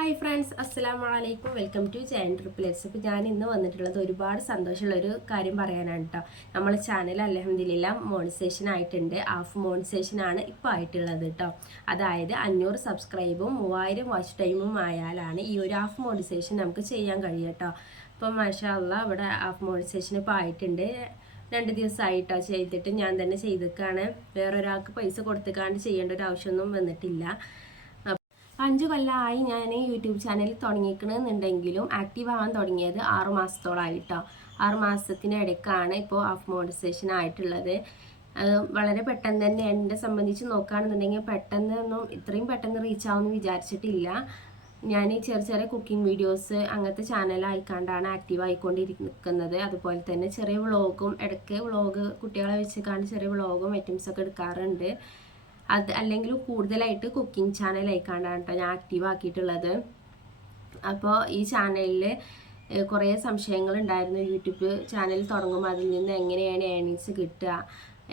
Hi friends അസ്സാം വലൈക്കും welcome to Jayan ട്രിപ്പിലേറ്റ്സ് അപ്പോൾ ഞാൻ ഇന്ന് വന്നിട്ടുള്ളത് ഒരുപാട് സന്തോഷമുള്ള ഒരു കാര്യം പറയാനാണ് കേട്ടോ നമ്മൾ ചാനൽ അലഹമ്മദില്ല മോണിസേഷൻ ആയിട്ടുണ്ട്. ഹാഫ് മോണിസേഷൻ ആണ് ഇപ്പോൾ ആയിട്ടുള്ളത് കേട്ടോ അതായത് അഞ്ഞൂറ് സബ്സ്ക്രൈബും മൂവായിരം വാച്ച് ടൈമും ആയാലാണ് ഈ ഒരു ഹാഫ് മോണിസേഷൻ നമുക്ക് ചെയ്യാൻ കഴിയും കേട്ടോ അപ്പോൾ മാഷാള്ള ഇവിടെ ഹാഫ് മോണിസേഷൻ ഇപ്പോൾ ആയിട്ടുണ്ട്. രണ്ട് ദിവസമായിട്ടോ ചെയ്തിട്ട് ഞാൻ തന്നെ ചെയ്തേക്കാണ്. വേറൊരാൾക്ക് പൈസ കൊടുത്തേക്കാണ്ട് ചെയ്യേണ്ട ഒരു ആവശ്യമൊന്നും വന്നിട്ടില്ല. അഞ്ച് കൊല്ലമായി ഞാൻ യൂട്യൂബ് ചാനൽ തുടങ്ങിക്കണമെന്നുണ്ടെങ്കിലും ആക്റ്റീവ് ആവാൻ തുടങ്ങിയത് ആറ് മാസത്തോളമായിട്ടോ ആറ് മാസത്തിനിടയ്ക്കാണ് ഇപ്പോൾ ഹാഫ് മോണിസേഷൻ ആയിട്ടുള്ളത്. വളരെ പെട്ടെന്ന് തന്നെ എന്നെ സംബന്ധിച്ച് നോക്കുകയാണെന്നുണ്ടെങ്കിൽ പെട്ടെന്നൊന്നും ഇത്രയും പെട്ടെന്ന് റീച്ച് ആവുമെന്ന് വിചാരിച്ചിട്ടില്ല. ഞാൻ ചെറിയ ചെറിയ കുക്കിംഗ് വീഡിയോസ് അങ്ങനത്തെ ചാനൽ ആയിക്കാണ്ടാണ് ആക്റ്റീവ് ആയിക്കൊണ്ടിരിക്കുന്നത്. അതുപോലെ തന്നെ ചെറിയ വ്ളോഗും ഇടയ്ക്ക് വ്ളോഗ് കുട്ടികളെ വെച്ച് ചെറിയ വ്ളോഗും ഐറ്റംസൊക്കെ എടുക്കാറുണ്ട്. അത് അല്ലെങ്കിൽ കൂടുതലായിട്ട് കുക്കിംഗ് ചാനലായിക്കാണ്ടാണ് കേട്ടോ ഞാൻ ആക്റ്റീവ് ആക്കിയിട്ടുള്ളത്. അപ്പോൾ ഈ ചാനലിൽ കുറേ സംശയങ്ങൾ ഉണ്ടായിരുന്നു. യൂട്യൂബ് ചാനൽ തുടങ്ങുമ്പോൾ അതിൽ നിന്ന് എങ്ങനെയാണ് ഏണിങ്സ് കിട്ടുക?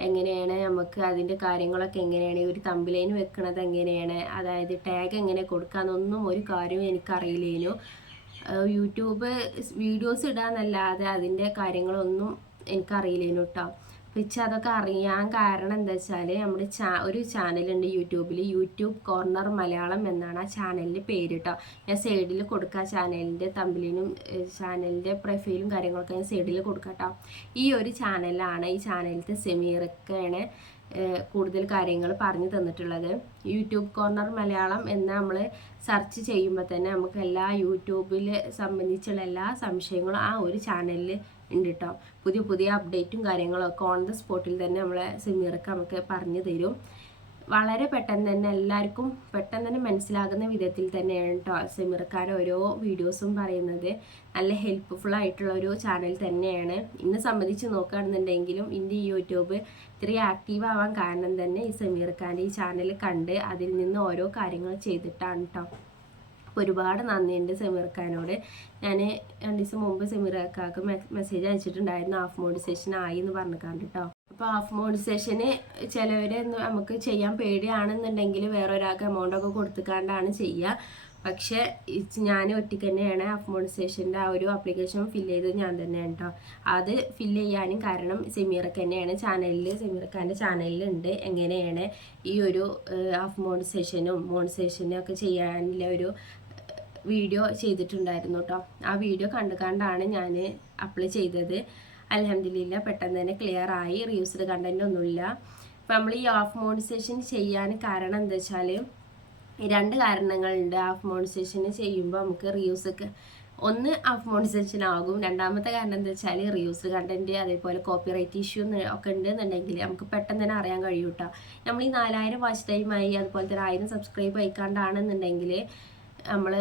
എങ്ങനെയാണ് നമുക്ക് അതിന്റെ കാര്യങ്ങളൊക്കെ എങ്ങനെയാണ്? ഒരു തമ്പിലൈൻ വെക്കണത് എങ്ങനെയാണ്? അതായത് ടാഗ് എങ്ങനെ കൊടുക്കാമെന്നൊന്നും ഒരു കാര്യവും എനിക്കറിയില്ലേനു. യൂട്യൂബ് വീഡിയോസ് ഇടാന്നല്ലാതെ അതിന്റെ കാര്യങ്ങളൊന്നും എനിക്കറിയില്ലേനു കേട്ടോ വെച്ച് അതൊക്കെ അറിയാൻ കാരണം എന്താ വെച്ചാൽ നമ്മുടെ ചാ ഒരു ചാനലുണ്ട് യൂട്യൂബിൽ യൂട്യൂബ് കോർണർ മലയാളം എന്നാണ് ആ ചാനലിന്റെ പേര് കേട്ടോ ഞാൻ സൈഡിൽ കൊടുക്കുക ചാനലിന്റെ തമ്പിലിനും ചാനലിന്റെ പ്രൊഫൈലും കാര്യങ്ങളൊക്കെ ഞാൻ സൈഡിൽ കൊടുക്കാം കേട്ടോ ഈ ഒരു ചാനലാണ് ഈ ചാനലിലത്തെ സെമീറൊക്കെയാണ് കൂടുതൽ കാര്യങ്ങൾ പറഞ്ഞു തന്നിട്ടുള്ളത്. യൂട്യൂബ് കോർണർ മലയാളം എന്ന് നമ്മൾ സെർച്ച് ചെയ്യുമ്പോൾ തന്നെ നമുക്ക് എല്ലാ യൂട്യൂബിൽ സംബന്ധിച്ചുള്ള എല്ലാ സംശയങ്ങളും ആ ഒരു ചാനലിൽ ഉണ്ട് കേട്ടോ പുതിയ പുതിയ അപ്ഡേറ്റും കാര്യങ്ങളൊക്കെ ഓൺ ദ സ്പോട്ടിൽ തന്നെ നമ്മളെ സിമീറൊക്കെ നമുക്ക് പറഞ്ഞു തരും. വളരെ പെട്ടെന്ന് തന്നെ എല്ലാവർക്കും പെട്ടെന്ന് തന്നെ മനസ്സിലാകുന്ന വിധത്തിൽ തന്നെയാണ് കേട്ടോ സിമിർക്കാർ ഓരോ വീഡിയോസും പറയുന്നത്. നല്ല ഹെൽപ്ഫുൾ ആയിട്ടുള്ള ഒരു ചാനൽ തന്നെയാണ്. ഇന്ന് സംബന്ധിച്ച് നോക്കുകയാണെന്നുണ്ടെങ്കിലും ഇന്ത്യ യൂട്യൂബ് ഇത്രയും ആക്റ്റീവ് ആവാൻ കാരണം തന്നെ ഈ സമീർ ഈ ചാനൽ കണ്ട് അതിൽ നിന്ന് ഓരോ കാര്യങ്ങൾ ചെയ്തിട്ടാണ് കേട്ടോ ഒരുപാട് നന്ദിയുണ്ട് സമീർ ഖാനോട്. ഞാൻ രണ്ട് ദിവസം മുമ്പ് സെമിറക്കാക്ക് മെസ്സേജ് അയച്ചിട്ടുണ്ടായിരുന്നു ഹാഫ് മോഡിസേഷൻ ആയി എന്ന് പറഞ്ഞു കേട്ടോ അപ്പോൾ ഹാഫ് മോഡിസേഷന് ചിലവരെ നമുക്ക് ചെയ്യാൻ പേടിയാണെന്നുണ്ടെങ്കിൽ വേറെ ഒരാൾക്ക് എമൗണ്ട് ഒക്കെ കൊടുത്തുകൊണ്ടാണ് ചെയ്യുക പക്ഷേ ഞാൻ ഒറ്റയ്ക്ക് തന്നെയാണ് ഹാഫ് മോണിസേഷന്റെ ആ ഒരു ആപ്ലിക്കേഷൻ ഫില്ല് ചെയ്തത് ഞാൻ തന്നെയാണ് കേട്ടോ അത് ഫില്ല് ചെയ്യാനും കാരണം സെമീറക്ക് തന്നെയാണ് ചാനലിൽ സെമീറക്കാന്റെ ചാനലിലുണ്ട്. എങ്ങനെയാണ് ഈ ഒരു ഹാഫ് മോണിസേഷനും മോണിസേഷനും ഒക്കെ ചെയ്യാനുള്ള ഒരു വീഡിയോ ചെയ്തിട്ടുണ്ടായിരുന്നു കേട്ടോ ആ വീഡിയോ കണ്ടു കണ്ടാണ് ഞാൻ അപ്ലൈ ചെയ്തത്. അലഹമില്ല പെട്ടെന്ന് തന്നെ ക്ലിയർ ആയി. റീയൂസ്ഡ് കണ്ടന്റ് ഒന്നുമില്ല. അപ്പം നമ്മൾ ഈ ഓഫ് മോണിസേഷൻ ചെയ്യാൻ കാരണം എന്താ വെച്ചാൽ രണ്ട് കാരണങ്ങളുണ്ട് ഹാഫ് മോണിസേഷൻ ചെയ്യുമ്പോൾ നമുക്ക് റീയൂസ് ഒന്ന് ഹാഫ് മോണിസേഷൻ ആകും. രണ്ടാമത്തെ കാരണം എന്താ വെച്ചാൽ റീയൂസ് കണ്ടന്റ് അതേപോലെ കോപ്പിറൈറ്റ് ഇഷ്യൂ ഒക്കെ ഉണ്ട് എന്നുണ്ടെങ്കിൽ നമുക്ക് പെട്ടെന്ന് തന്നെ അറിയാൻ കഴിയും കേട്ടോ നമ്മൾ ഈ നാലായിരം വാച്ച് ടൈമായി അതുപോലെ തന്നെ ആയിരം സബ്സ്ക്രൈബ് ആയിക്കാണ്ടാണെന്നുണ്ടെങ്കിൽ നമ്മൾ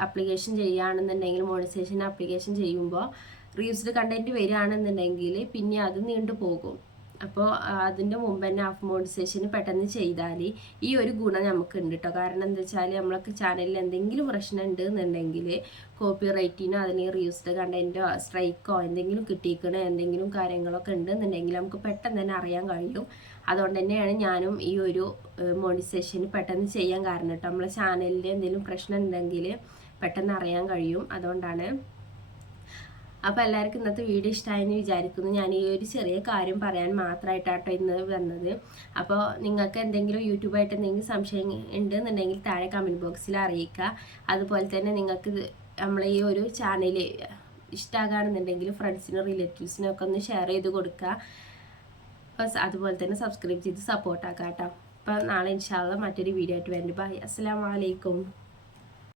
അപ്ലിക്കേഷൻ ചെയ്യുകയാണെന്നുണ്ടെങ്കിൽ മോണിസേഷൻ ആപ്ലിക്കേഷൻ ചെയ്യുമ്പോൾ റീയൂസ്ഡ് കണ്ടന്റ് വരികയാണെന്നുണ്ടെങ്കിൽ പിന്നെ അത് നീണ്ടു പോകും അപ്പോൾ അതിന്റെ മുമ്പ് തന്നെ ആഫ് മോണിസേഷൻ പെട്ടെന്ന് ചെയ്താൽ ഈ ഒരു ഗുണം നമുക്ക് ഉണ്ട് കേട്ടോ കാരണം എന്താ വെച്ചാൽ നമ്മളൊക്കെ ചാനലിൽ എന്തെങ്കിലും പ്രശ്നം ഉണ്ട് എന്നുണ്ടെങ്കിൽ കോപ്പി റൈറ്റിനോ അതിന് റീയൂസ്ഡ് കണ്ടന്റോ സ്ട്രൈക്കോ എന്തെങ്കിലും കിട്ടിയിരിക്കണോ എന്തെങ്കിലും കാര്യങ്ങളൊക്കെ ഉണ്ട് എന്നുണ്ടെങ്കിൽ നമുക്ക് പെട്ടെന്ന് തന്നെ അറിയാൻ കഴിയും. അതുകൊണ്ട് തന്നെയാണ് ഞാനും ഈ ഒരു മോണിസേഷൻ പെട്ടെന്ന് ചെയ്യാൻ കാരണം കേട്ടോ നമ്മളെ ചാനലിൽ എന്തെങ്കിലും പ്രശ്നം ഉണ്ടെങ്കിൽ പെട്ടെന്ന് അറിയാൻ കഴിയും. അതുകൊണ്ടാണ് അപ്പോൾ എല്ലാവർക്കും ഇന്നത്തെ വീഡിയോ ഇഷ്ടമായെന്ന് വിചാരിക്കുന്നു. ഞാൻ ഈ ഒരു ചെറിയ കാര്യം പറയാൻ മാത്രമായിട്ടാട്ടോ ഇന്ന് വന്നത്. അപ്പോൾ നിങ്ങൾക്ക് എന്തെങ്കിലും യൂട്യൂബായിട്ട് എന്തെങ്കിലും സംശയം ഉണ്ടെന്നുണ്ടെങ്കിൽ താഴെ കമന്റ് ബോക്സിൽ അറിയിക്കുക അതുപോലെ തന്നെ നിങ്ങൾക്ക് നമ്മളെ ഈ ഒരു ചാനൽ ഇഷ്ടമാകുകയാണെന്നുണ്ടെങ്കിൽ ഫ്രണ്ട്സിനും റിലേറ്റീവ്സിനും ഒക്കെ ഒന്ന് ഷെയർ ചെയ്ത് കൊടുക്കുക അപ്പോൾ അതുപോലെ തന്നെ സബ്സ്ക്രൈബ് ചെയ്ത് സപ്പോർട്ടാക്കാം കേട്ടോ അപ്പോൾ നാളെ ഇൻഷാല്ല മറ്റൊരു വീഡിയോ ആയിട്ട് വരുന്നുണ്ട് ബൈ അസ്സാം വലൈക്കും